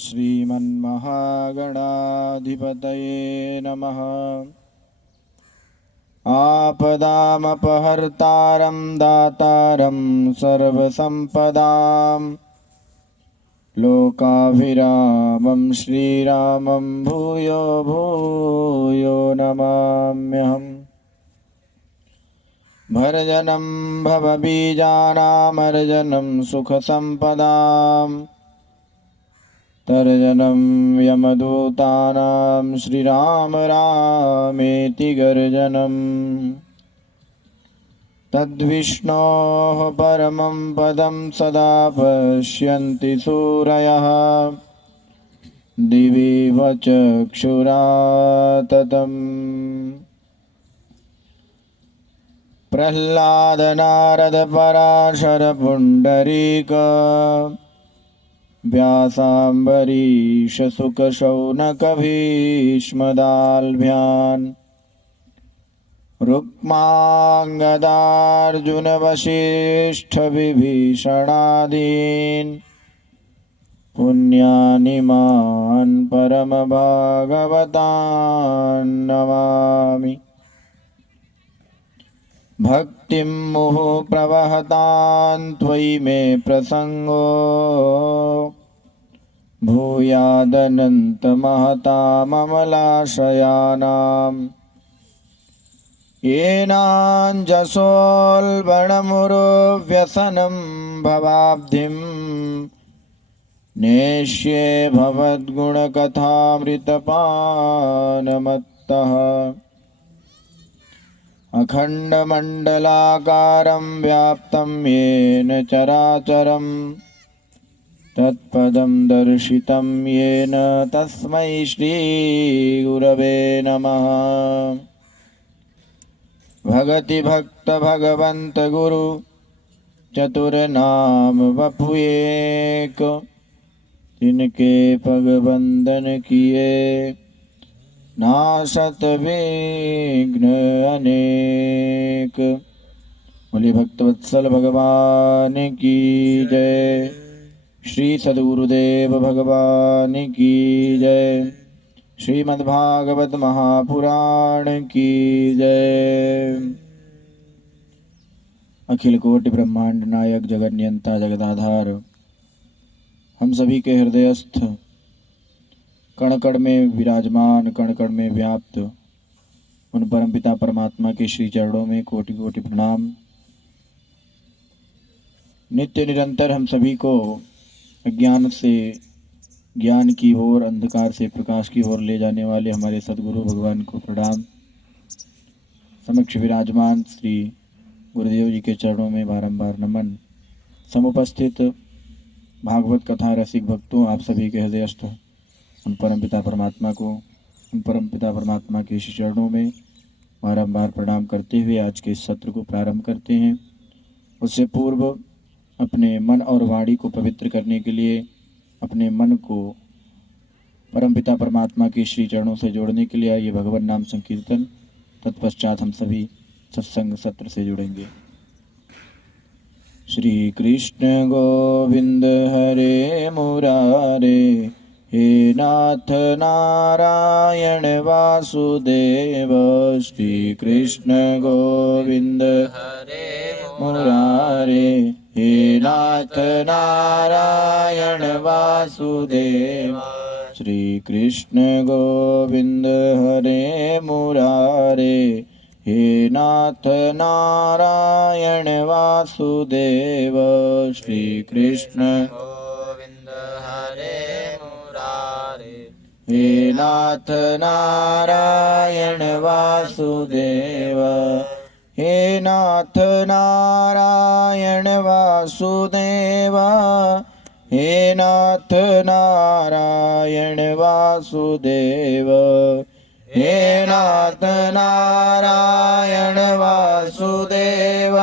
श्रीमन्महागणाधिपतये नमः। आपदामपहर्तारं दातारं सर्वसम्पदां लोकाभिरामं श्रीरामं भूयो भूयो नमाम्यहम्। भर्जनं भवबीजानामर्जनं सुखसम्पदां तर्जनं यमदूतानां श्रीराम रामेति गर्जनम्। तद्विष्णोः परमं पदं सदा पश्यन्ति सूरयः दिवि चक्षुराततम्। प्रह्लाद नारद पराशर पुण्डरीक व्यासाम्बरीश सुक शौनक भीष्मदाल्भ्यान् रुक्माङ्गदार्जुन वसिष्ठ विभीषणादीन् पुण्यानिमान् परमभागवतान् नमामि। भक्तिं मुहुः प्रवहतां त्वयि मे प्रसंगो भूयादनन्तमहताममलाशयानां येनाञ्जसोल्बणमुरुव्यसनं भवाब्धिं नेष्ये भवद्गुणकथामृतपानमत्तः। अखण्डमण्डलाकारं व्याप्तं येन चराचरं तत्पदं दर्शितं येन तस्मै श्रीगुरवे नमः। भगति भक्त भगवंत गुरु चतुरनाम वपुएक तिनके पग बंदन किए नाशत विघ्न अनेक। बोले भक्तवत्सल भगवान की जय। श्री सद्गुरुदेव भगवान की जय। श्रीमद्भागवत महापुराण की जय। अखिल कोटि ब्रह्मांड नायक जगन्यंता जगदाधार हम सभी के हृदयस्थ कण कण में विराजमान कण कण में व्याप्त उन परमपिता परमात्मा के श्री चरणों में कोटि कोटि प्रणाम। नित्य निरंतर हम सभी को अज्ञान से ज्ञान की ओर, अंधकार से प्रकाश की ओर ले जाने वाले हमारे सद्गुरु भगवान को प्रणाम। समक्ष विराजमान श्री गुरुदेव जी के चरणों में बारंबार नमन। समुपस्थित भागवत कथा रसिक भक्तों, आप सभी के हृदयस्थ उन परमपिता परमात्मा को, उन परमपिता परमात्मा के श्री चरणों में बारंबार प्रणाम करते हुए आज के इस सत्र को प्रारंभ करते हैं। उससे पूर्व अपने मन और वाणी को पवित्र करने के लिए, अपने मन को परमपिता परमात्मा के श्री चरणों से जोड़ने के लिए आइए भगवान नाम संकीर्तन। तत्पश्चात हम सभी सत्संग सत्र से जुड़ेंगे। श्री कृष्ण गोविंद हरे मुरारे, हे नाथ नारायण वासुदेव। श्री कृष्ण गोविंद हरे मुरारे, हे नाथ नारायण वासुदेव। श्री कृष्ण गोविंद हरे मुरारे, हे नाथ नारायण वासुदेव। श्री कृष्ण गोविंद हरे मुरारे, हे नाथ नारायण वासुदेव। हे नाथ नारायण वासुदेव, हे नाथ नारायण वासुदेव। हे नाथ नारायण वासुदेव,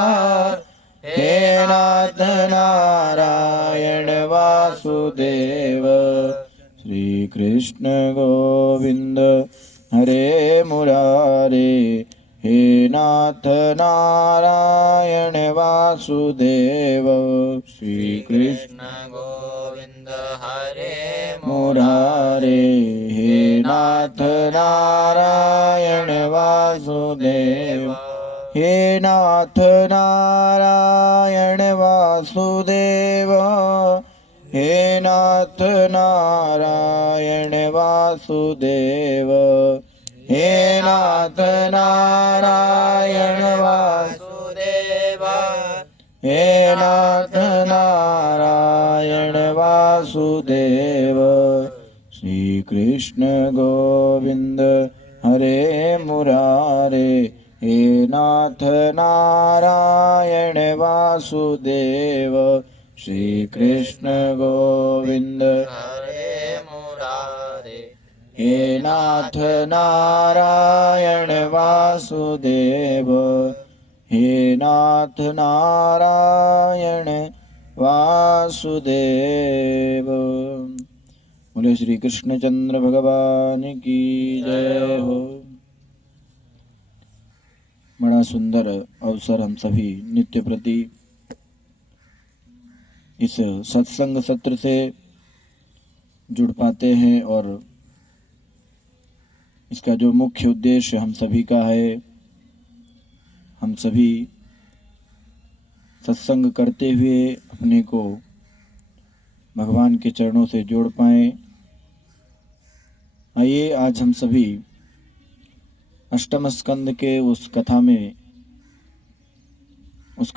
हे नाथ नारायण वासुदेव। श्री कृष्ण गोविंद हरे मुरारे, हे नाथ नारायण वासुदेव। श्री कृष्ण गोविंद हरे मुरारे। हे नाथ नारायण वासुदेव, हे नाथ नारायण वासुदेव, हे नाथ नारायण वासुदेव, हे नाथ नारायण वासुदेव, हे नाथ नारायण वासुदेव। श्री कृष्ण गोविंद हरे मुरारे। हे नाथ नारायण वासुदेव। श्री कृष्ण गोविंद हरे मुरारे। हे नाथ नारायण वासुदेव। हे नाथ नारायण वासुदेव। बोले श्री कृष्णचंद्र भगवान की जय हो। बड़ा सुंदर अवसर हम सभी नित्य प्रति इस सत्संग सत्र से जुड़ पाते हैं, और इसका जो मुख्य उद्देश्य हम सभी का है, हम सभी सत्संग करते हुए अपने को भगवान के चरणों से जोड़ पाएं। आइए आज हम सभी अष्टम स्कंद के उस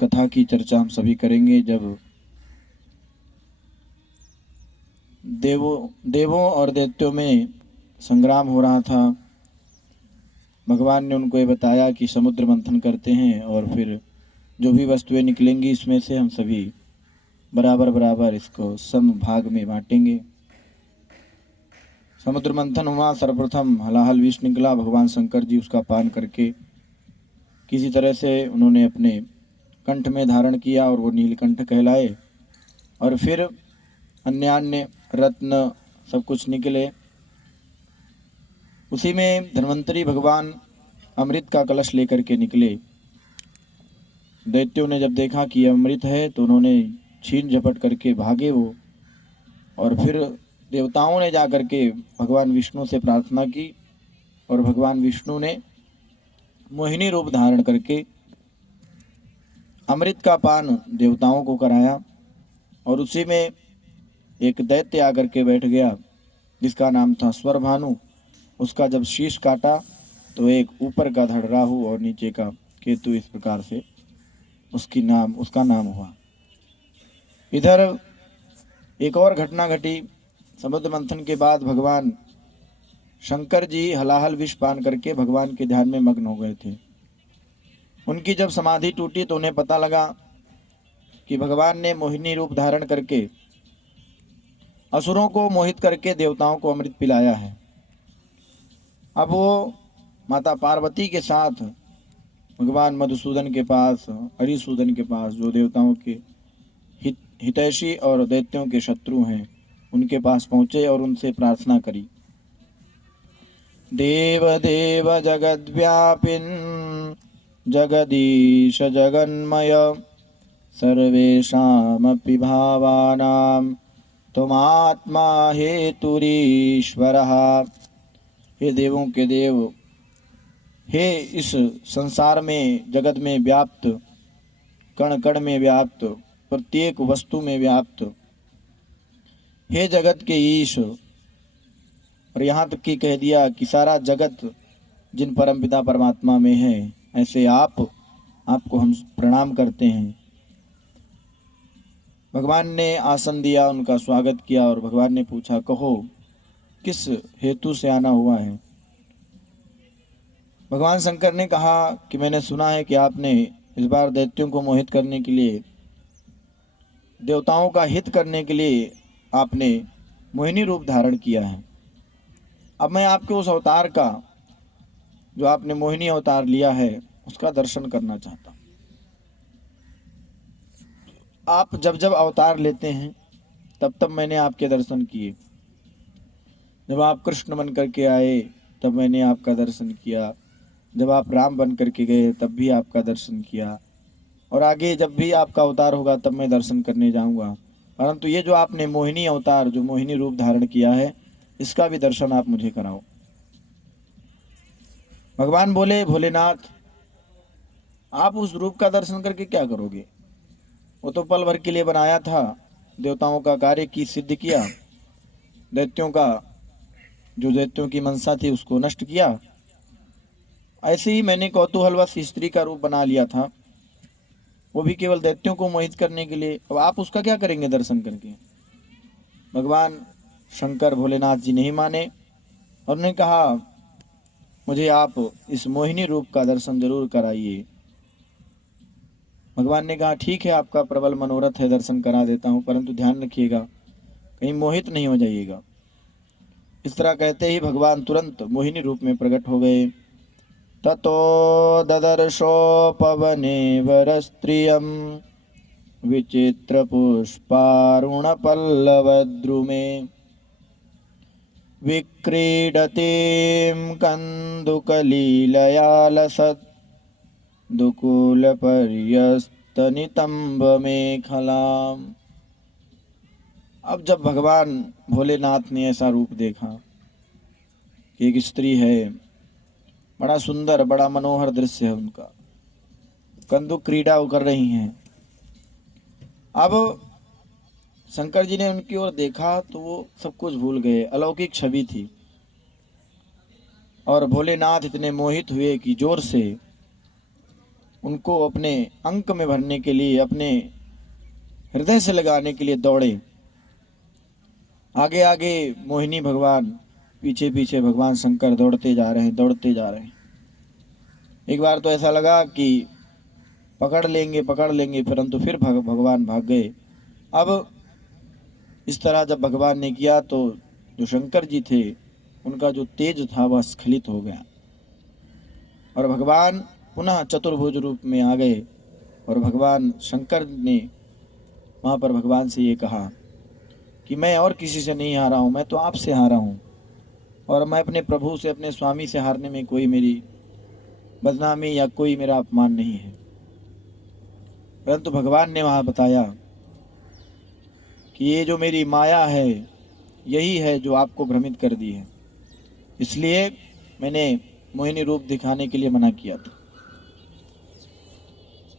कथा की चर्चा हम सभी करेंगे, जब देवों और दैत्यों में संग्राम हो रहा था। भगवान ने उनको ये बताया कि समुद्र मंथन करते हैं और फिर जो भी वस्तुएं निकलेंगी इसमें से हम सभी बराबर बराबर इसको सम भाग में बांटेंगे। समुद्र मंथन हुआ, सर्वप्रथम हलाहल विष निकला। भगवान शंकर जी उसका पान करके किसी तरह से उन्होंने अपने कंठ में धारण किया और वो नीलकंठ कहलाए। और फिर अन्य रत्न सब कुछ निकले। उसी में धन्वंतरी भगवान अमृत का कलश लेकर के निकले। दैत्यों ने जब देखा कि अमृत है तो उन्होंने छीन झपट करके भागे वो, और फिर देवताओं ने जा कर के भगवान विष्णु से प्रार्थना की, और भगवान विष्णु ने मोहिनी रूप धारण करके अमृत का पान देवताओं को कराया। और उसी में एक दैत्य आकर के बैठ गया जिसका नाम था स्वरभानु। उसका जब शीश काटा तो एक ऊपर का धड़ राहु और नीचे का केतु, इस प्रकार से उसका नाम हुआ। इधर एक और घटना घटी। समुद्र मंथन के बाद भगवान शंकर जी हलाहल विष पान करके भगवान के ध्यान में मग्न हो गए थे। उनकी जब समाधि टूटी तो उन्हें पता लगा कि भगवान ने मोहिनी रूप धारण करके असुरों को मोहित करके देवताओं को अमृत पिलाया है। अब वो माता पार्वती के साथ भगवान मधुसूदन के पास, हरिसूदन के पास, जो देवताओं के हितैषी और दैत्यों के शत्रु हैं, उनके पास पहुँचे और उनसे प्रार्थना करी। देव देव जगद्व्यापिन जगदीश जगन्मय सर्वेषामपि भावानां तुमात्मा हेतुरीश्वरः। हे देवों के देव, हे इस संसार में, जगत में व्याप्त, कण कण में व्याप्त, प्रत्येक वस्तु में व्याप्त, हे जगत के ईश। और यहाँ तक कि कह दिया कि सारा जगत जिन परमपिता परमात्मा में है, ऐसे आपको हम प्रणाम करते हैं। भगवान ने आसन दिया, उनका स्वागत किया, और भगवान ने पूछा, कहो किस हेतु से आना हुआ है। भगवान शंकर ने कहा कि मैंने सुना है कि आपने इस बार दैत्यों को मोहित करने के लिए, देवताओं का हित करने के लिए आपने मोहिनी रूप धारण किया है। अब मैं आपके उस अवतार का, जो आपने मोहिनी अवतार लिया है, उसका दर्शन करना चाहता हूँ। आप जब जब अवतार लेते हैं तब तब मैंने आपके दर्शन किए। जब आप कृष्ण बन करके आए तब मैंने आपका दर्शन किया। जब आप राम बन करके गए तब भी आपका दर्शन किया। और आगे जब भी आपका अवतार होगा तब मैं दर्शन करने जाऊंगा। परंतु ये जो आपने मोहिनी अवतार, जो मोहिनी रूप धारण किया है, इसका भी दर्शन आप मुझे कराओ। भगवान बोले, भोलेनाथ आप उस रूप का दर्शन करके क्या करोगे? वो तो पल भर के लिए बनाया था, देवताओं का कार्य की सिद्ध किया, दैत्यों का, जो दैत्यों की मनसा थी उसको नष्ट किया। ऐसे ही मैंने कौतूहलवश स्त्री का रूप बना लिया था, वो भी केवल दैत्यों को मोहित करने के लिए। अब आप उसका क्या करेंगे दर्शन करके? भगवान शंकर भोलेनाथ जी नहीं माने और उन्होंने कहा, मुझे आप इस मोहिनी रूप का दर्शन जरूर कराइए। भगवान ने कहा, ठीक है, आपका प्रबल मनोरथ है, दर्शन करा देता हूँ, परंतु ध्यान रखिएगा कहीं मोहित नहीं हो जाइएगा। इस तरह कहते ही भगवान तुरंत मोहिनी रूप में प्रकट हो गए। ततो ददर्शोपवने वरस्त्रियं विचित्र पुष्पारुण पल्लवद्रुमे विक्रीडतीं कन्दुकलीलया लसत् दुकूलपर्यस्तनितम्बमेखलाम्। अब जब भगवान भोलेनाथ ने ऐसा रूप देखा कि एक स्त्री है, बड़ा सुंदर, बड़ा मनोहर दृश्य है उनका, कंदुक क्रीड़ा वो कर रही हैं। अब शंकर जी ने उनकी ओर देखा तो वो सब कुछ भूल गए, अलौकिक छवि थी। और भोलेनाथ इतने मोहित हुए कि जोर से उनको अपने अंक में भरने के लिए, अपने हृदय से लगाने के लिए दौड़े। आगे आगे मोहिनी भगवान, पीछे पीछे भगवान शंकर दौड़ते जा रहे हैं, दौड़ते जा रहे हैं। एक बार तो ऐसा लगा कि पकड़ लेंगे, परंतु फिर भगवान भाग गए। अब इस तरह जब भगवान ने किया तो जो शंकर जी थे उनका जो तेज था वह स्खलित हो गया और भगवान पुनः चतुर्भुज रूप में आ गए। और भगवान शंकर ने वहाँ पर भगवान से ये कहा कि मैं और किसी से नहीं हारा हूँ, मैं तो आपसे हारा हूँ, और मैं अपने प्रभु से, अपने स्वामी से हारने में कोई मेरी बदनामी या कोई मेरा अपमान नहीं है। परंतु भगवान ने वहाँ बताया कि ये जो मेरी माया है यही है जो आपको भ्रमित कर दी है, इसलिए मैंने मोहिनी रूप दिखाने के लिए मना किया था।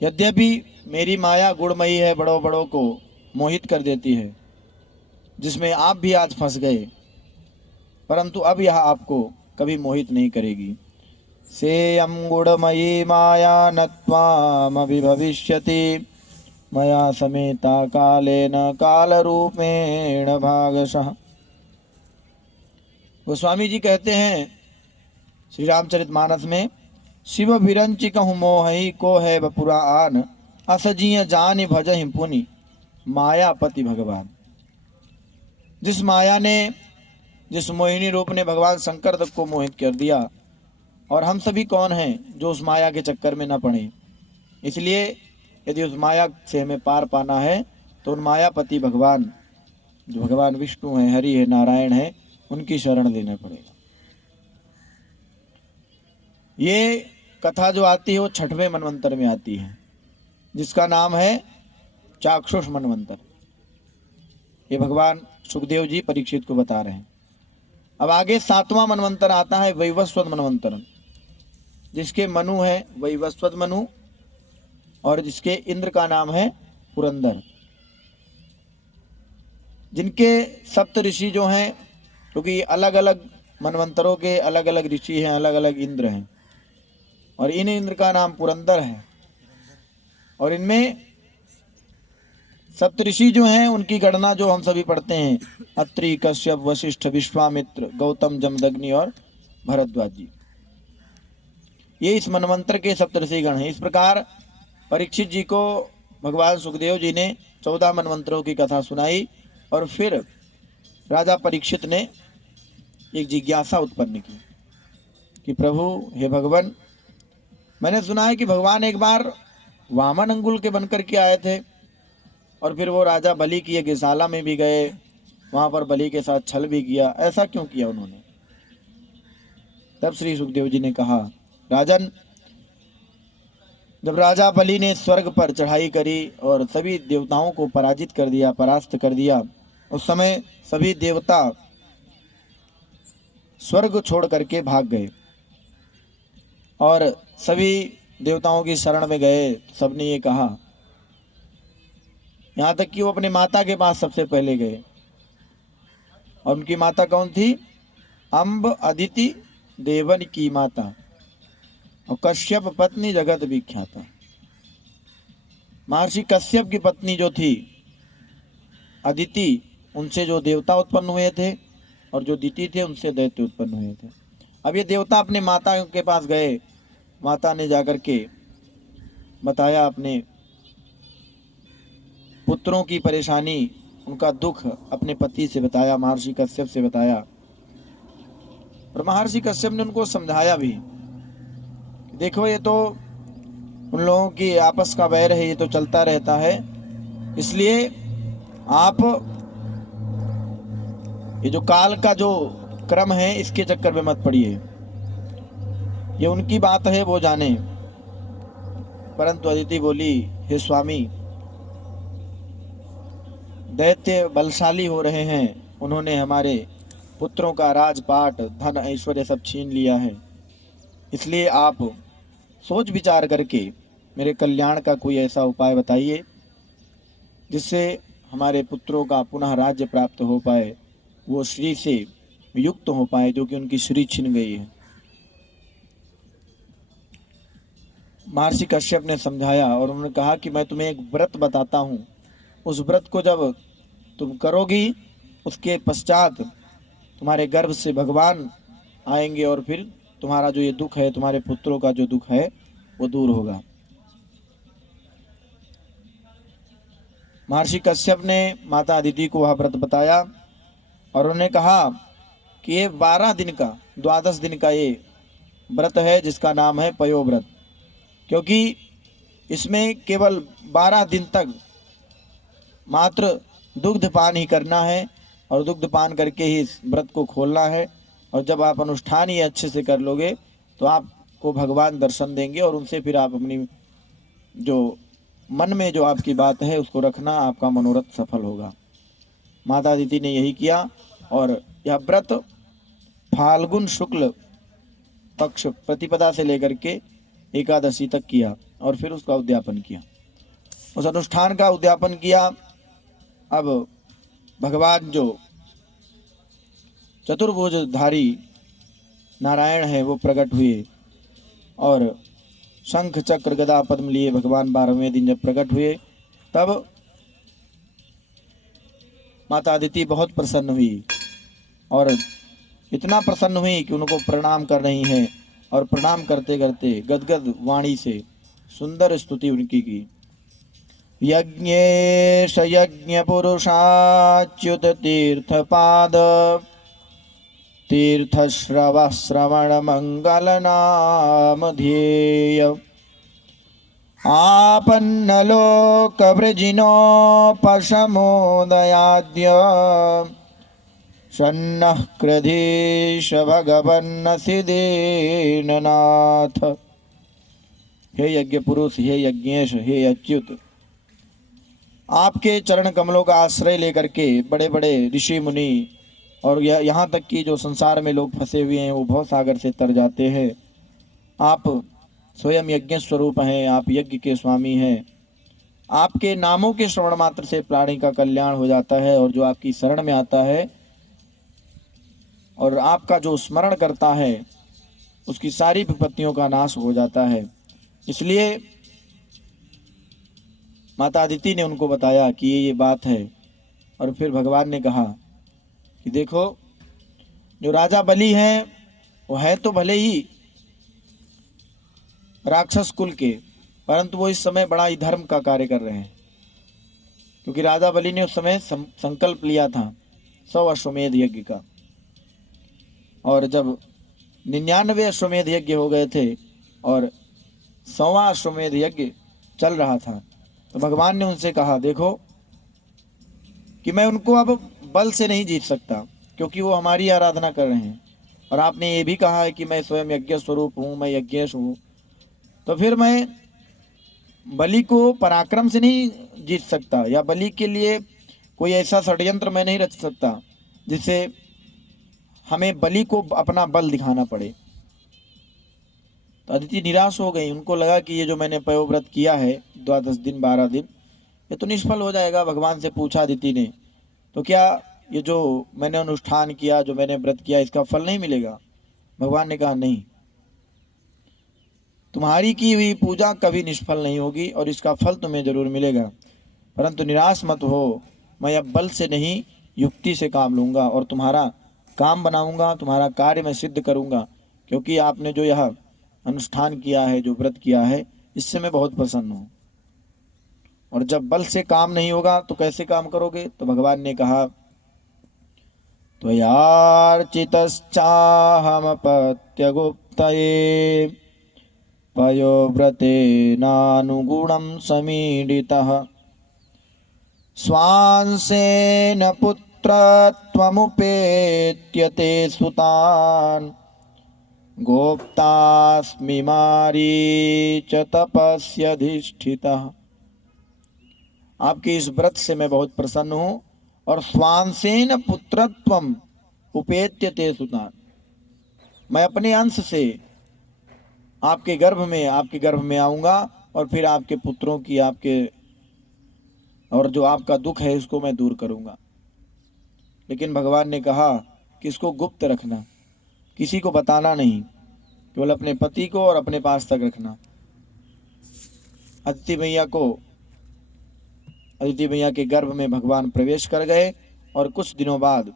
यद्यपि मेरी माया गुणमयी है, बड़ों बड़ों को मोहित कर देती है, जिसमें आप भी आज फंस गए, परंतु अब यह आपको कभी मोहित नहीं करेगी। सेयं गुणमयी माया न त्वामभिभविष्यति मया समेता कालेन कालरूपेण भागशः। गोस्वामी जी कहते हैं श्री रामचरितमानस में, शिव विरंचि कहूँ मोहि को है बपुरा आन असजिय जानि भजहि पुनि मायापति भगवान। जिस माया ने, जिस मोहिनी रूप ने भगवान शंकर तक को मोहित कर दिया, और हम सभी कौन हैं जो उस माया के चक्कर में न पड़े। इसलिए यदि उस माया से हमें पार पाना है तो उन मायापति भगवान, जो भगवान विष्णु है, हरि है, नारायण है, उनकी शरण लेना पड़ेगा। ये कथा जो आती है वो 6वें मनवंतर में आती है, जिसका नाम है चाक्षुष मनवंतर। ये भगवान सुखदेव जी परीक्षित को बता रहे हैं। अब आगे 7वां मनवंतर आता है, वैवस्वत मनवंतर, जिसके मनु है वैवस्वत मनु, और जिसके इंद्र का नाम है पुरंदर। जिनके सप्त ऋषि जो हैं, क्योंकि अलग अलग मनवंतरों के अलग अलग ऋषि हैं, अलग अलग इंद्र हैं, और इन इंद्र का नाम पुरंदर है। और इनमें सप्तऋषि जो हैं उनकी गणना जो हम सभी पढ़ते हैं, अत्रि, कश्यप, वशिष्ठ, विश्वामित्र, गौतम, जमदग्नि और भरद्वाज जी, ये इस मनवंतर के सप्तऋषि गण हैं। इस प्रकार परीक्षित जी को भगवान सुखदेव जी ने 14 मनवंतरों की कथा सुनाई, और फिर राजा परीक्षित ने एक जिज्ञासा उत्पन्न की कि प्रभु, हे भगवान, मैंने सुना है कि भगवान एक बार वामन अंगुल के बनकर के आए थे, और फिर वो राजा बलि की यज्ञशाला में भी गए, वहाँ पर बलि के साथ छल भी किया, ऐसा क्यों किया उन्होंने? तब श्री सुखदेव जी ने कहा, राजन, जब राजा बलि ने स्वर्ग पर चढ़ाई करी और सभी देवताओं को पराजित कर दिया, परास्त कर दिया, उस समय सभी देवता स्वर्ग छोड़ करके भाग गए और सभी देवताओं की शरण में गए। सबने ये कहा, यहाँ तक कि वो अपने माता के पास सबसे पहले गए। और उनकी माता कौन थी? अम्ब अदिति देवन की माता और कश्यप पत्नी जगत विख्याता। महर्षि कश्यप की पत्नी जो थी अदिति, उनसे जो देवता उत्पन्न हुए थे, और जो दिति थे उनसे दैत्य उत्पन्न हुए थे। अब ये देवता अपने माता के पास गए। माता ने जाकर के बताया अपने पुत्रों की परेशानी, उनका दुख अपने पति से बताया, महर्षि कश्यप से बताया। और महर्षि कश्यप ने उनको समझाया भी, देखो ये तो उन लोगों की आपस का वैर है, ये तो चलता रहता है, इसलिए आप ये जो काल का जो क्रम है इसके चक्कर में मत पड़िए, ये उनकी बात है, वो जाने। परंतु अदिति बोली, हे स्वामी, दैत्य बलशाली हो रहे हैं, उन्होंने हमारे पुत्रों का राजपाट, धन, ऐश्वर्य सब छीन लिया है, इसलिए आप सोच विचार करके मेरे कल्याण का कोई ऐसा उपाय बताइए जिससे हमारे पुत्रों का पुनः राज्य प्राप्त हो पाए, वो श्री से युक्त हो पाए, जो कि उनकी श्री छिन गई है। महर्षि कश्यप ने समझाया और उन्होंने कहा कि मैं तुम्हें एक व्रत बताता हूँ, उस व्रत को जब तुम करोगी उसके पश्चात तुम्हारे गर्भ से भगवान आएंगे और फिर तुम्हारा जो ये दुख है, तुम्हारे पुत्रों का जो दुख है वो दूर होगा। महर्षि कश्यप ने माता अदिति को वह व्रत बताया और उन्होंने कहा कि ये 12 दिन का, 12 दिन का ये व्रत है जिसका नाम है पयो व्रत, क्योंकि इसमें केवल 12 दिन तक मात्र दुग्ध पान ही करना है और दुग्ध पान करके ही इस व्रत को खोलना है। और जब आप अनुष्ठान ये अच्छे से कर लोगे तो आपको भगवान दर्शन देंगे और उनसे फिर आप अपनी जो मन में जो आपकी बात है उसको रखना, आपका मनोरथ सफल होगा। माता अदिति ने यही किया और यह व्रत फाल्गुन शुक्ल पक्ष प्रतिपदा से लेकर के एकादशी तक किया और फिर उसका उद्यापन किया, उस अनुष्ठान का उद्यापन किया। अब भगवान जो चतुर्भुजधारी नारायण है वो प्रकट हुए और शंख चक्र गदा पद्म लिए भगवान 12वें दिन जब प्रकट हुए तब माता अदिति बहुत प्रसन्न हुई और इतना प्रसन्न हुई कि उनको प्रणाम कर रही हैं और प्रणाम करते करते गदगद वाणी से सुंदर स्तुति उनकी की। यज्ञेश यज्ञ पुरुषाच्युत तीर्थपाद तीर्थश्रव श्रवण मंगल नाम ध्येय आपन्नलोक वृजिनोपशमोदयाद्य शन्नः कृधीश भगवन्नसि दीननाथ। हे यज्ञ पुरुष, हे यज्ञेश, हे अच्युत, आपके चरण कमलों का आश्रय लेकर के बड़े बड़े ऋषि मुनि और यहाँ तक कि जो संसार में लोग फंसे हुए हैं वो भव सागर से तर जाते हैं। आप स्वयं यज्ञ स्वरूप हैं, आप यज्ञ के स्वामी हैं। आपके नामों के श्रवण मात्र से प्राणी का कल्याण हो जाता है और जो आपकी शरण में आता है और आपका जो स्मरण करता है उसकी सारी विपत्तियों का नाश हो जाता है। इसलिए माता अदिति ने उनको बताया कि ये बात है। और फिर भगवान ने कहा कि देखो, जो राजा बलि हैं वो है तो भले ही राक्षस कुल के, परंतु वो इस समय बड़ा ही धर्म का कार्य कर रहे हैं, क्योंकि राजा बलि ने उस समय संकल्प लिया था 100 अश्वमेध यज्ञ का। और जब 99 अश्वमेध यज्ञ हो गए थे और 100वां अश्वमेध यज्ञ चल रहा था तो भगवान ने उनसे कहा, देखो कि मैं उनको अब बल से नहीं जीत सकता, क्योंकि वो हमारी आराधना कर रहे हैं। और आपने ये भी कहा है कि मैं स्वयं यज्ञ स्वरूप हूँ, मैं यज्ञेश हूँ, तो फिर मैं बलि को पराक्रम से नहीं जीत सकता, या बलि के लिए कोई ऐसा षड्यंत्र मैं नहीं रच सकता जिससे हमें बलि को अपना बल दिखाना पड़े। तो अदिति निराश हो गई। उनको लगा कि ये जो मैंने पयोव्रत किया है 10 दिन 12 दिन, ये तो निष्फल हो जाएगा। भगवान से पूछा अदिति ने, तो क्या ये जो मैंने अनुष्ठान किया, जो मैंने व्रत किया, इसका फल नहीं मिलेगा? भगवान ने कहा नहीं, तुम्हारी की हुई पूजा कभी निष्फल नहीं होगी और इसका फल तुम्हें जरूर मिलेगा, परंतु निराश मत हो। मैं अब बल से नहीं युक्ति से काम लूँगा और तुम्हारा काम बनाऊँगा, तुम्हारा कार्य मैं सिद्ध करूँगा, क्योंकि आपने जो यह अनुष्ठान किया है, जो व्रत किया है, इससे मैं बहुत प्रसन्न हूँ। और जब बल से काम नहीं होगा तो कैसे काम करोगे? तो भगवान ने कहा, त्वयार्चितश्चाहमपत्यगुप्तये पयोव्रतेनानुगुणं समीडितः स्वांसेन पुत्रत्वमुपेत्य ते सुतान् गोप्तास्मि मारीच तपस्यधिष्ठितः। आपके इस व्रत से मैं बहुत प्रसन्न हूँ और स्वांसेन पुत्रत्वम उपेत्य ते सुतान, मैं अपने अंश से आपके गर्भ में आऊँगा और फिर आपके पुत्रों की, आपके और जो आपका दुख है इसको मैं दूर करूँगा। लेकिन भगवान ने कहा कि इसको गुप्त रखना, किसी को बताना नहीं, केवल अपने पति को और अपने पास तक रखना। अदिति मैया के गर्भ में भगवान प्रवेश कर गए और कुछ दिनों बाद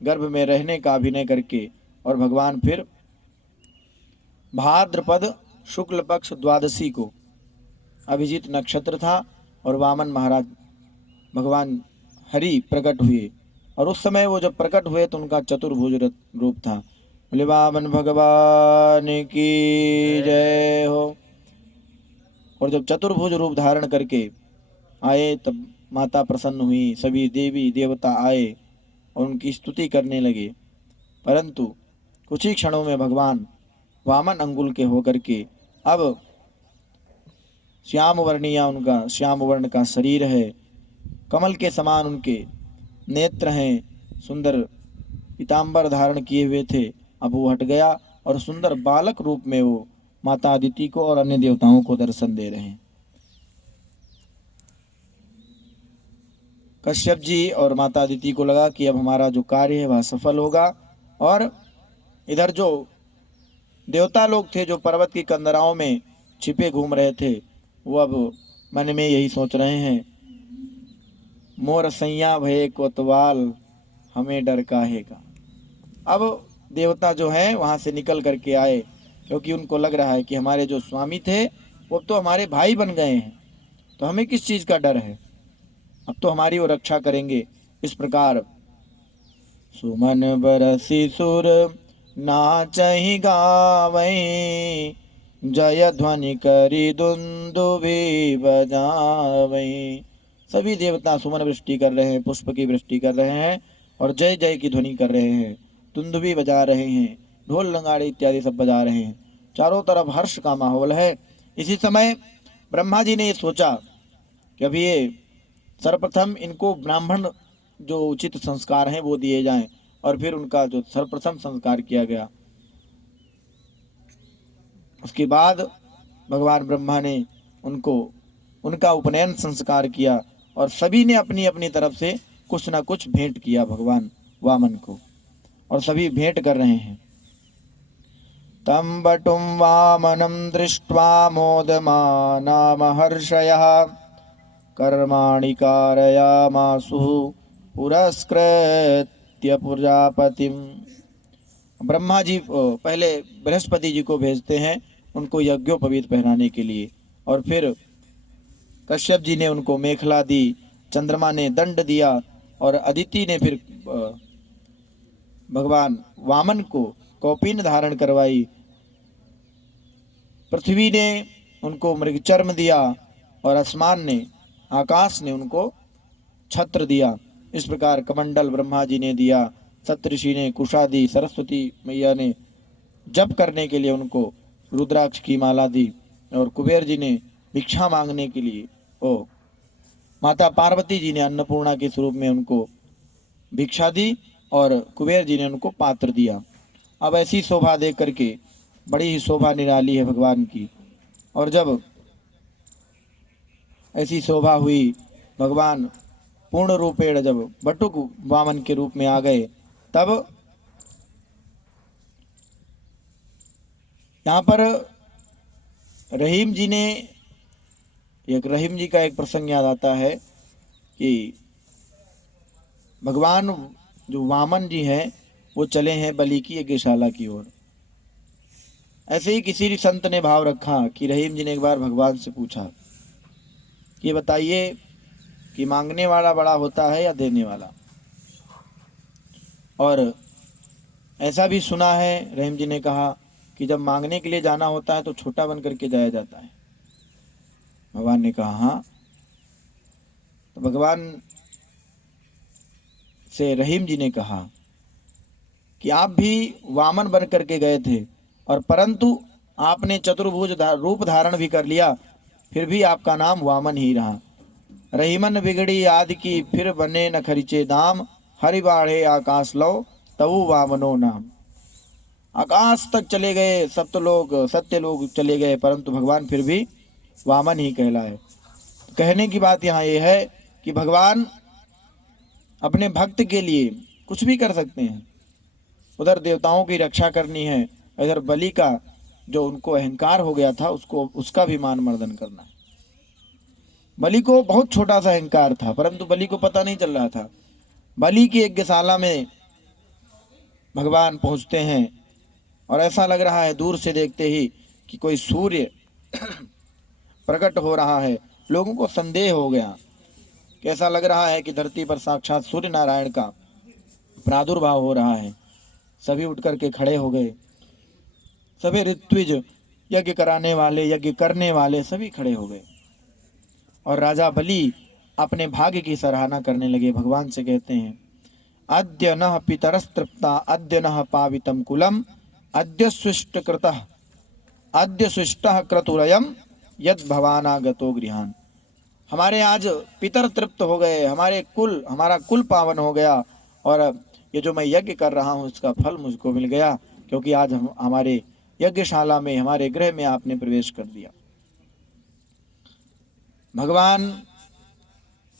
गर्भ में रहने का अभिनय करके और भगवान फिर भाद्रपद शुक्ल पक्ष द्वादशी को, अभिजीत नक्षत्र था और वामन महाराज भगवान हरि प्रकट हुए। और उस समय वो जब प्रकट हुए तो उनका चतुर्भुज रूप था। बोले वामन भगवान की जय हो। और जब चतुर्भुज रूप धारण करके आए तब माता प्रसन्न हुई, सभी देवी देवता आए और उनकी स्तुति करने लगे। परंतु कुछ ही क्षणों में भगवान वामन अंगुल के होकर के अब श्याम वर्णिया, उनका श्याम वर्ण का शरीर है, कमल के समान उनके नेत्र हैं, सुंदर पीताम्बर धारण किए हुए थे। अब वो हट गया और सुंदर बालक रूप में वो माता अदिति को और अन्य देवताओं को दर्शन दे रहे हैं। कश्यप जी और माता अदिति को लगा कि अब हमारा जो कार्य है वह सफल होगा। और इधर जो देवता लोग थे जो पर्वत की कंदराओं में छिपे घूम रहे थे, वो अब मन में यही सोच रहे हैं, मोर सैया भये कोतवाल हमें डर काहे का। अब देवता जो है वहाँ से निकल करके आए, क्योंकि उनको लग रहा है कि हमारे जो स्वामी थे वो तो हमारे भाई बन गए हैं, तो हमें किस चीज़ का डर है, अब तो हमारी वो रक्षा करेंगे। इस प्रकार सुमन बरसी सुर नाचहि गावई, जय ध्वनि करी दुंदुभि बजावई। सभी देवता सुमन वृष्टि कर रहे हैं, पुष्प की वृष्टि कर रहे हैं और जय जय की ध्वनि कर रहे हैं, दुंदुभि बजा रहे हैं, ढोल नगाड़े इत्यादि सब बजा रहे हैं। चारों तरफ हर्ष का माहौल है। इसी समय ब्रह्मा जी ने ये सोचा कि अभी ये सर्वप्रथम इनको ब्राह्मण जो उचित संस्कार हैं वो दिए जाएं, और फिर उनका जो सर्वप्रथम संस्कार किया गया। उसके बाद भगवान ब्रह्मा ने उनका उपनयन संस्कार किया और सभी ने अपनी अपनी तरफ से कुछ ना कुछ भेंट किया भगवान वामन को, और सभी भेंट कर रहे हैं। तम बटुम वामनम दृष्ट्वा मोदमाना महर्षयः, कर्माणि कारयामासु पुरस्कृत्य प्रजापतिम। ब्रह्मा जी पहले बृहस्पति जी को भेजते हैं उनको यज्ञोपवीत पहनाने के लिए, और फिर कश्यप जी ने उनको मेखला दी, चंद्रमा ने दंड दिया और अदिति ने फिर भगवान वामन को कौपीन धारण करवाई, पृथ्वी ने उनको मृगचर्म दिया और आसमान ने, आकाश ने उनको छत्र दिया। इस प्रकार कमंडल ब्रह्मा जी ने दिया, सप्तऋषि ने कुशा दी, सरस्वती मैया ने जप करने के लिए उनको रुद्राक्ष की माला दी, और कुबेर जी ने भिक्षा मांगने के लिए ओ माता पार्वती जी ने अन्नपूर्णा के स्वरूप में उनको भिक्षा दी और कुबेर जी ने उनको पात्र दिया। अब ऐसी शोभा देख करके बड़ी ही शोभा निराली है भगवान की। और जब ऐसी शोभा हुई, भगवान पूर्ण रूपेण जब बटुक वामन के रूप में आ गए, तब यहाँ पर रहीम जी ने रहीम जी का एक प्रसंग याद आता है कि भगवान जो वामन जी हैं वो चले हैं बलि की यज्ञशाला की ओर। ऐसे ही किसी संत ने भाव रखा कि रहीम जी ने एक बार भगवान से पूछा कि बताइए कि मांगने वाला बड़ा होता है या देने वाला। और ऐसा भी सुना है, रहीम जी ने कहा कि जब मांगने के लिए जाना होता है तो छोटा बन करके जाया जाता है। भगवान ने कहा हाँ। तो भगवान से रहीम जी ने कहा कि आप भी वामन बन करके गए थे और परंतु आपने चतुर्भुज रूप धारण भी कर लिया, फिर भी आपका नाम वामन ही रहा। रहीमन बिगड़ी आदि की फिर बने न खरीचे दाम, हरि बाढ़े आकाश लो तबु वामनो नाम। आकाश तक चले गए सत्य लोग चले गए, परंतु भगवान फिर भी वामन ही कहलाए। कहने की बात यहाँ ये है कि भगवान अपने भक्त के लिए कुछ भी कर सकते हैं। उधर देवताओं की रक्षा करनी है, इधर बलि का जो उनको अहंकार हो गया था उसका भी मान मर्दन करना है। बलि को बहुत छोटा सा अहंकार था, परंतु बलि को पता नहीं चल रहा था। बलि की यज्ञशाला में भगवान पहुंचते हैं और ऐसा लग रहा है दूर से देखते ही कि कोई सूर्य प्रकट हो रहा है। लोगों को संदेह हो गया, कैसा लग रहा है कि धरती पर साक्षात सूर्य नारायण का प्रादुर्भाव हो रहा है। सभी उठ करके खड़े हो गए, सभी ऋत्विज यज्ञ कराने वाले यज्ञ करने वाले सभी खड़े हो गए और राजा बलि अपने भाग्य की सराहना करने लगे। भगवान से कहते हैं अद्य नः पितरस्तृप्ता अद्य नः पावितम कुलम अद्य स्विष्टकृतः अद्य स्विष्टः क्रतुरयम यद भवानागतो गृहान। हमारे आज पितर तृप्त हो गए, हमारा कुल पावन हो गया और ये जो मैं यज्ञ कर रहा हूँ इसका फल मुझको मिल गया, क्योंकि आज हमारे यज्ञशाला में हमारे गृह में आपने प्रवेश कर दिया। भगवान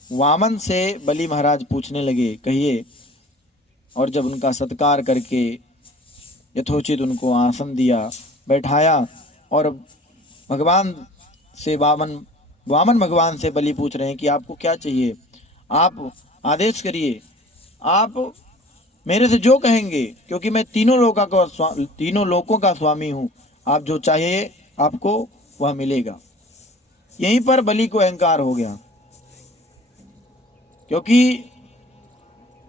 वामन से बलि महाराज पूछने लगे कहिए, और जब उनका सत्कार करके यथोचित उनको आसन दिया, बैठाया और भगवान से वामन भगवान से बलि पूछ रहे हैं कि आपको क्या चाहिए, आप आदेश करिए, आप मेरे से जो कहेंगे, क्योंकि मैं तीनों लोकों का स्वामी हूँ, आप जो चाहिए आपको वह मिलेगा। यहीं पर बलि को अहंकार हो गया, क्योंकि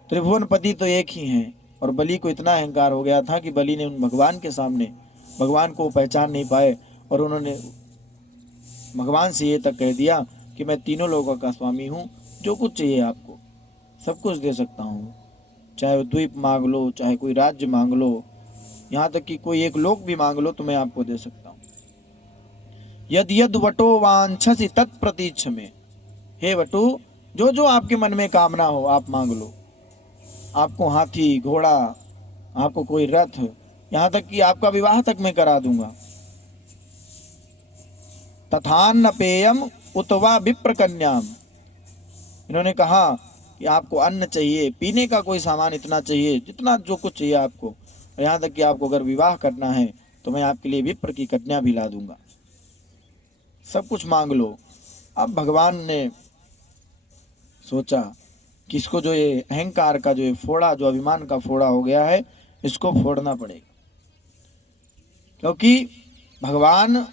त्रिभुवनपति तो एक ही हैं और बलि को इतना अहंकार हो गया था कि बलि ने उन भगवान के सामने भगवान को पहचान नहीं पाए और उन्होंने भगवान से ये तक कह दिया कि मैं तीनों लोगों का स्वामी हूँ, जो कुछ चाहिए आपको सब कुछ दे सकता हूँ, चाहे वो द्वीप मांग लो, चाहे कोई राज्य मांग लो, यहाँ तक कि कोई एक लोक भी मांग लो तो मैं आपको दे सकता हूँ। यद यद वटो वांछसि तत्प्रतीच्छ में, हे वटु जो जो आपके मन में कामना हो आप मांग लो। आपको हाथी घोड़ा, आपको कोई रथ, यहाँ तक कि आपका विवाह तक मैं करा दूंगा। तथान्न पेयम उतवा विप्र कन्याम, इन्होंने कहा कि आपको अन्न चाहिए, पीने का कोई सामान इतना चाहिए जितना जो कुछ चाहिए आपको, यहाँ तक कि आपको अगर विवाह करना है तो मैं आपके लिए विप्र की कन्या भी ला दूंगा, सब कुछ मांग लो। अब भगवान ने सोचा कि इसको जो ये अहंकार का जो ये फोड़ा, जो अभिमान का फोड़ा हो गया है, इसको फोड़ना पड़ेगा, क्योंकि भगवान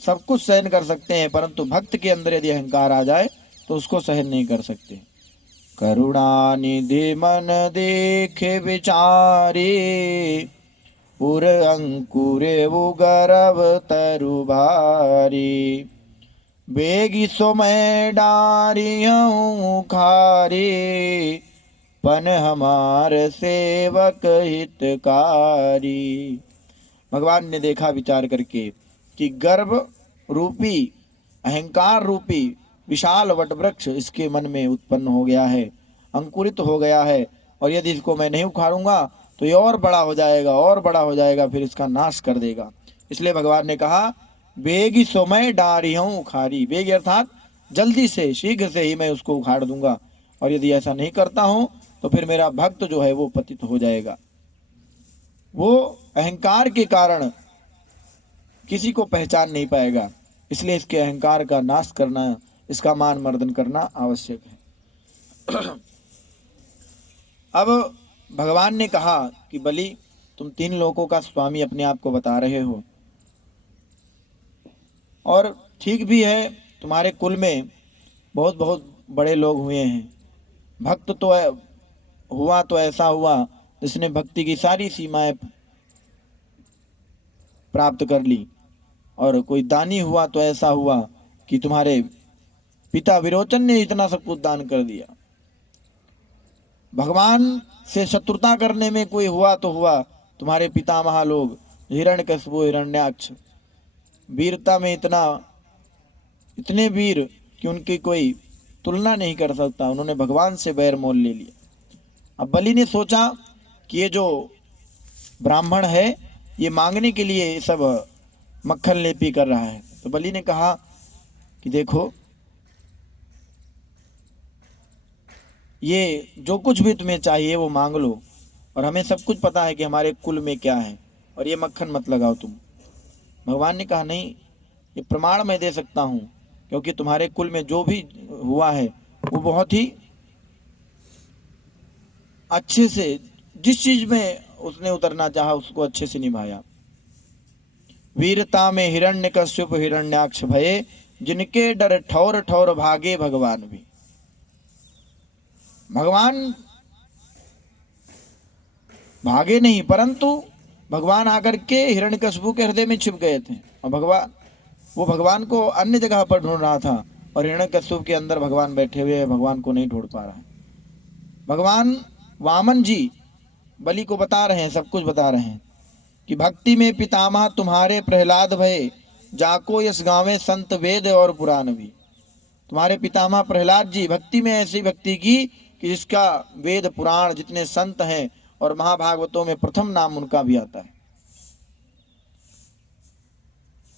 सब कुछ सहन कर सकते हैं, परंतु भक्त के अंदर यदि अहंकार आ जाए तो उसको सहन नहीं कर सकते। करुणा निधि मन देखे विचारे, पुर अंकुरे वो गर्भ तरु भारी, बेगी सो मैं डारी हूँ खारे, पन हमार सेवक हितकारी। भगवान ने देखा विचार करके कि गर्भ रूपी अहंकार रूपी विशाल वटवृक्ष इसके मन में उत्पन्न हो गया है, अंकुरित हो गया है, और यदि इसको मैं नहीं उखाड़ूंगा तो ये और बड़ा हो जाएगा और बड़ा हो जाएगा, फिर इसका नाश कर देगा। इसलिए भगवान ने कहा बेगी सोमय डारी हूँ उखाड़ी, बेगी अर्थात जल्दी से शीघ्र से ही मैं उसको उखाड़ दूंगा, और यदि ऐसा नहीं करता हूँ तो फिर मेरा भक्त जो है वो पतित हो जाएगा। वो अहंकार के कारण किसी को पहचान नहीं पाएगा, इसलिए इसके अहंकार का नाश करना, इसका मान मर्दन करना आवश्यक है। अब भगवान ने कहा कि बलि तुम 3 लोकों का स्वामी अपने आप को बता रहे हो, और ठीक भी है, तुम्हारे कुल में बहुत बहुत बड़े लोग हुए हैं, भक्त तो हुआ तो ऐसा हुआ जिसने भक्ति की सारी सीमाएं प्राप्त कर ली, और कोई दानी हुआ तो ऐसा हुआ कि तुम्हारे पिता विरोचन ने इतना सब कुछ दान कर दिया। भगवान से शत्रुता करने में कोई हुआ तो हुआ, तुम्हारे पितामह लोग हिरण्यकशिपु हिरण्याक्ष वीरता में इतने वीर कि उनकी कोई तुलना नहीं कर सकता, उन्होंने भगवान से बैर मोल ले लिया। अब बलि ने सोचा कि ये जो ब्राह्मण है ये मांगने के लिए सब मक्खन लेपी कर रहा है, तो बलि ने कहा कि देखो ये जो कुछ भी तुम्हें चाहिए वो मांग लो, और हमें सब कुछ पता है कि हमारे कुल में क्या है, और ये मक्खन मत लगाओ तुम। भगवान ने कहा नहीं, ये प्रमाण मैं दे सकता हूँ, क्योंकि तुम्हारे कुल में जो भी हुआ है वो बहुत ही अच्छे से, जिस चीज में उसने उतरना चाहा उसको अच्छे से निभाया। वीरता में हिरण्यकश्यप हिरण्याक्ष भये, जिनके डर ठौर ठौर भागे भगवान भी। भगवान भागे नहीं, परंतु भगवान आकर के हिरण्यकशिपु के हृदय में छिप गए थे, और भगवान को अन्य जगह पर ढूंढ रहा था, और हिरण्यकशिपु के अंदर भगवान बैठे हुए हैं, भगवान को नहीं ढूंढ पा रहा है। भगवान वामन जी बलि को बता रहे हैं, सब कुछ बता रहे हैं कि भक्ति में पितामह तुम्हारे प्रहलाद भये, जाको यश गावे संत वेद और पुराण भी। तुम्हारे पितामह प्रहलाद जी भक्ति में ऐसी भक्ति की कि जिसका वेद पुराण जितने संत हैं और महाभागवतों में प्रथम नाम उनका भी आता है।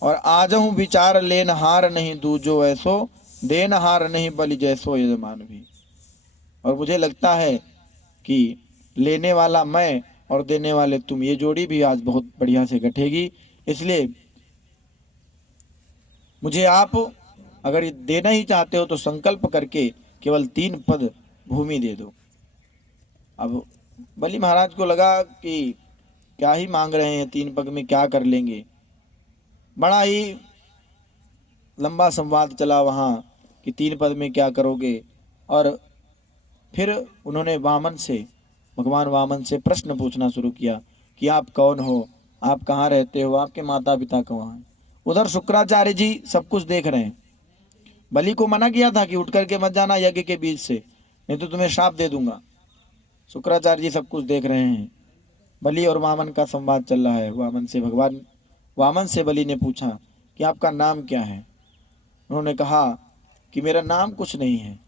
और आजहूँ विचार लेन हार नहीं दूजो ऐसो, देन हार नहीं बलि जैसो यजमान भी। और मुझे लगता है कि लेने वाला मैं और देने वाले तुम, ये जोड़ी भी आज बहुत बढ़िया से गठेगी। इसलिए मुझे आप अगर देना ही चाहते हो तो संकल्प करके केवल 3 पद भूमि दे दो। अब बलि महाराज को लगा कि क्या ही मांग रहे हैं, 3 पद में क्या कर लेंगे। बड़ा ही लंबा संवाद चला वहाँ कि 3 पद में क्या करोगे। और फिर उन्होंने भगवान वामन से प्रश्न पूछना शुरू किया कि आप कौन हो, आप कहाँ रहते हो, आपके माता पिता कहाँ हैं। उधर शुक्राचार्य जी सब कुछ देख रहे हैं। बलि को मना किया था कि उठ करके मत जाना यज्ञ के बीच से, नहीं तो तुम्हें शाप दे दूंगा। शुक्राचार्य जी सब कुछ देख रहे हैं। बलि और वामन का संवाद चल रहा है। वामन से बलि ने पूछा कि आपका नाम क्या है। उन्होंने कहा कि मेरा नाम कुछ नहीं है,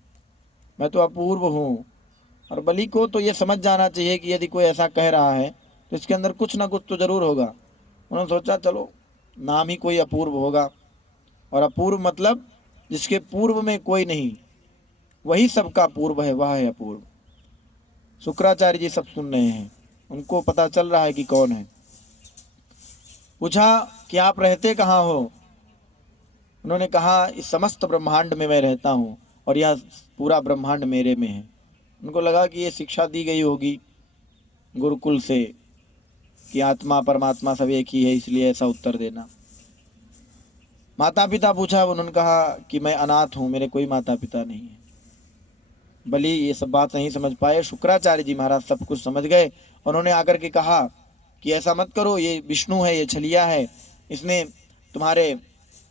मैं तो अपूर्व हूँ। और बलि को तो ये समझ जाना चाहिए कि यदि कोई ऐसा कह रहा है तो इसके अंदर कुछ ना कुछ तो जरूर होगा। उन्होंने सोचा चलो नाम ही कोई अपूर्व होगा, और अपूर्व मतलब जिसके पूर्व में कोई नहीं, वही सबका पूर्व है, वह है अपूर्व। शुक्राचार्य जी सब सुन रहे हैं, उनको पता चल रहा है कि कौन है। पूछा कि आप रहते कहाँ हो। उन्होंने कहा इस समस्त ब्रह्मांड में मैं रहता हूँ, और यह पूरा ब्रह्मांड मेरे में है। उनको लगा कि ये शिक्षा दी गई होगी गुरुकुल से कि आत्मा परमात्मा सब एक ही है, इसलिए ऐसा उत्तर देना। माता पिता पूछा, उन्होंने कहा कि मैं अनाथ हूँ, मेरे कोई माता पिता नहीं है। बलि ये सब बात नहीं समझ पाए। शुक्राचार्य जी महाराज सब कुछ समझ गए। उन्होंने आकर के कहा कि ऐसा मत करो, ये विष्णु है, ये छलिया है, इसने तुम्हारे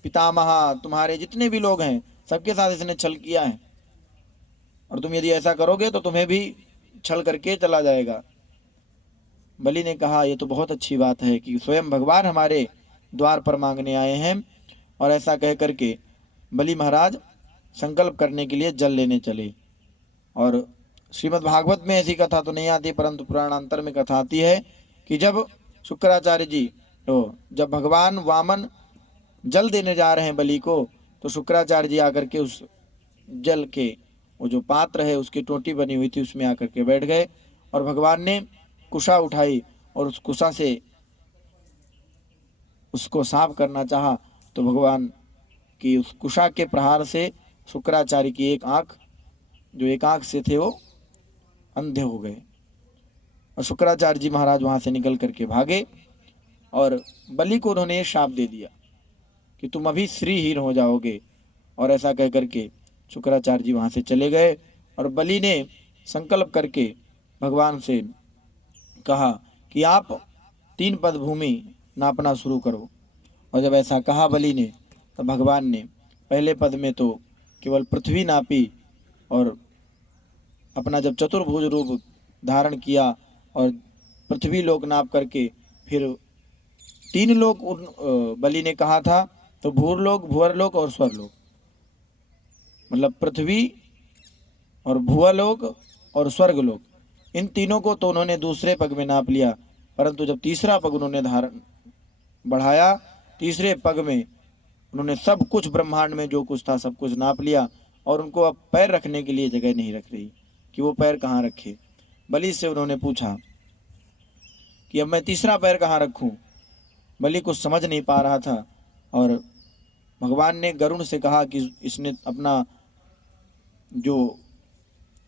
पितामह, तुम्हारे जितने भी लोग हैं सबके साथ इसने छल किया है, और तुम यदि ऐसा करोगे तो तुम्हें भी छल करके चला जाएगा। बलि ने कहा ये तो बहुत अच्छी बात है कि स्वयं भगवान हमारे द्वार पर मांगने आए हैं, और ऐसा कह करके बलि महाराज संकल्प करने के लिए जल लेने चले। और श्रीमद् भागवत में ऐसी कथा तो नहीं आती, परंतु पुराणांतर में कथा आती है कि जब शुक्राचार्य जी जब भगवान वामन जल देने जा रहे हैं बलि को, तो शुक्राचार्य जी आकर के उस जल के वो जो पात्र है उसकी टोटी बनी हुई थी उसमें आकर के बैठ गए, और भगवान ने कुशा उठाई और उस कुशा से उसको साफ करना चाहा, तो भगवान की उस कुशा के प्रहार से शुक्राचार्य की एक आंख, जो एक आंख से थे, वो अंधे हो गए। और शुक्राचार्य जी महाराज वहाँ से निकल करके भागे और बलि को उन्होंने ये शाप दे दिया कि तुम अभी श्रीहीन हो जाओगे। और ऐसा कह करके शुक्राचार्य जी वहाँ से चले गए, और बलि ने संकल्प करके भगवान से कहा कि आप 3 पद भूमि नापना शुरू करो। और जब ऐसा कहा बलि ने, तब भगवान ने पहले पद में तो केवल पृथ्वी नापी, और अपना जब चतुर्भुज रूप धारण किया और पृथ्वी लोक नाप करके फिर 3 लोक बलि ने कहा था, तो भूरलोक, भुवरलोक और स्वर्लोक, मतलब पृथ्वी और भुवलोक और स्वर्गलोक, इन तीनों को तो उन्होंने दूसरे पग में नाप लिया। परंतु जब तीसरा पग उन्होंने धारण बढ़ाया, तीसरे पग में उन्होंने सब कुछ ब्रह्मांड में जो कुछ था सब कुछ नाप लिया, और उनको अब पैर रखने के लिए जगह नहीं रख रही कि वो पैर कहाँ रखे। बलि से उन्होंने पूछा कि अब मैं तीसरा पैर कहाँ रखूं। बलि कुछ समझ नहीं पा रहा था, और भगवान ने गरुड़ से कहा कि इसने अपना जो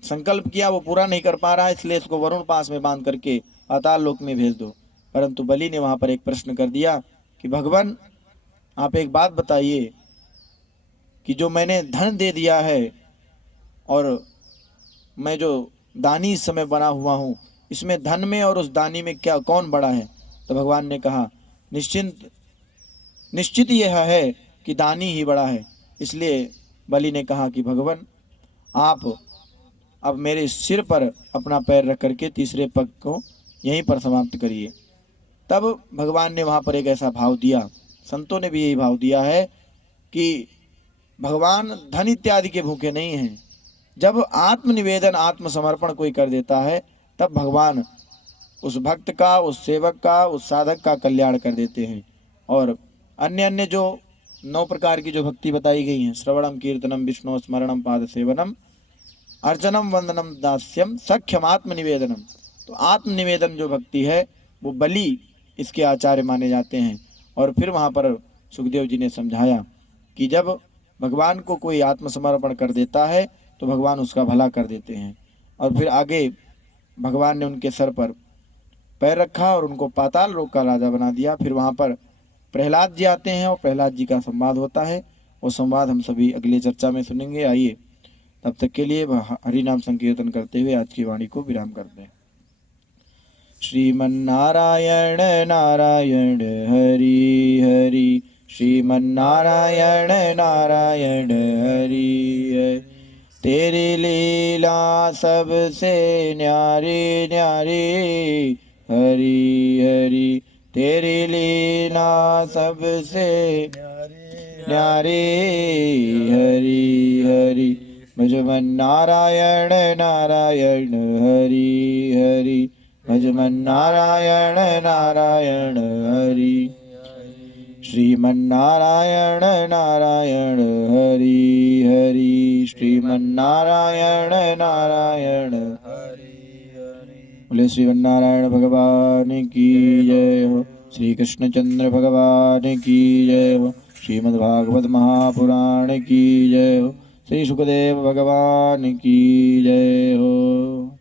संकल्प किया वो पूरा नहीं कर पा रहा है, इसलिए इसको वरुण पास में बांध करके पाताल लोक में भेज दो। परंतु बलि ने वहाँ पर एक प्रश्न कर दिया कि भगवान आप एक बात बताइए कि जो मैंने धन दे दिया है और मैं जो दानी इस समय बना हुआ हूँ, इसमें धन में और उस दानी में क्या कौन बड़ा है। तो भगवान ने कहा निश्चित यह है कि दानी ही बड़ा है। इसलिए बलि ने कहा कि भगवान आप अब मेरे सिर पर अपना पैर रख करके तीसरे पग को यहीं पर समाप्त करिए। तब भगवान ने वहाँ पर एक ऐसा भाव दिया, संतों ने भी यही भाव दिया है कि भगवान धन इत्यादि के भूखे नहीं हैं। जब आत्मनिवेदन आत्मसमर्पण कोई कर देता है, तब भगवान उस भक्त का, उस सेवक का, उस साधक का कल्याण कर देते हैं। और अन्य अन्य जो 9 प्रकार की जो भक्ति बताई गई हैं, श्रवणम कीर्तनम विष्णु स्मरणम पाद सेवनम अर्चनम वंदनम दास्यम सख्यम आत्मनिवेदनम, तो आत्मनिवेदन जो भक्ति है वो बलि इसके आचार्य माने जाते हैं। और फिर वहाँ पर सुखदेव जी ने समझाया कि जब भगवान को कोई आत्मसमर्पण कर देता है तो भगवान उसका भला कर देते हैं। और फिर आगे भगवान ने उनके सर पर पैर रखा और उनको पाताल लोक का राजा बना दिया। फिर वहाँ पर प्रहलाद जी आते हैं और प्रहलाद जी का संवाद होता है। वो संवाद हम सभी अगले चर्चा में सुनेंगे। आइए तब तक के लिए हरि नाम संकीर्तन करते हुए आज की वाणी को विराम करते हैं। श्रीमन्नारायण नारायण हरि हरि, श्रीमन्नारायण नारायण हरि हरि। तेरी लीला सबसे न्यारी न्यारी हरि हरि, तेरी लीला सबसे न्यारी हरि हरि। भजमन नारायण नारायण हरि हरि, भजमन नारायण नारायण हरि। श्रीमन्नारायण नारायण हरि हरि, श्रीमन्नारायण नारायण हरि हरि। बोले श्रीमन्नारायण भगवान की जय हो, श्री कृष्णचंद्र भगवान की जय हो, श्रीमद्भागवत महापुराण की जय हो, श्री सुखदेव भगवान की जय हो।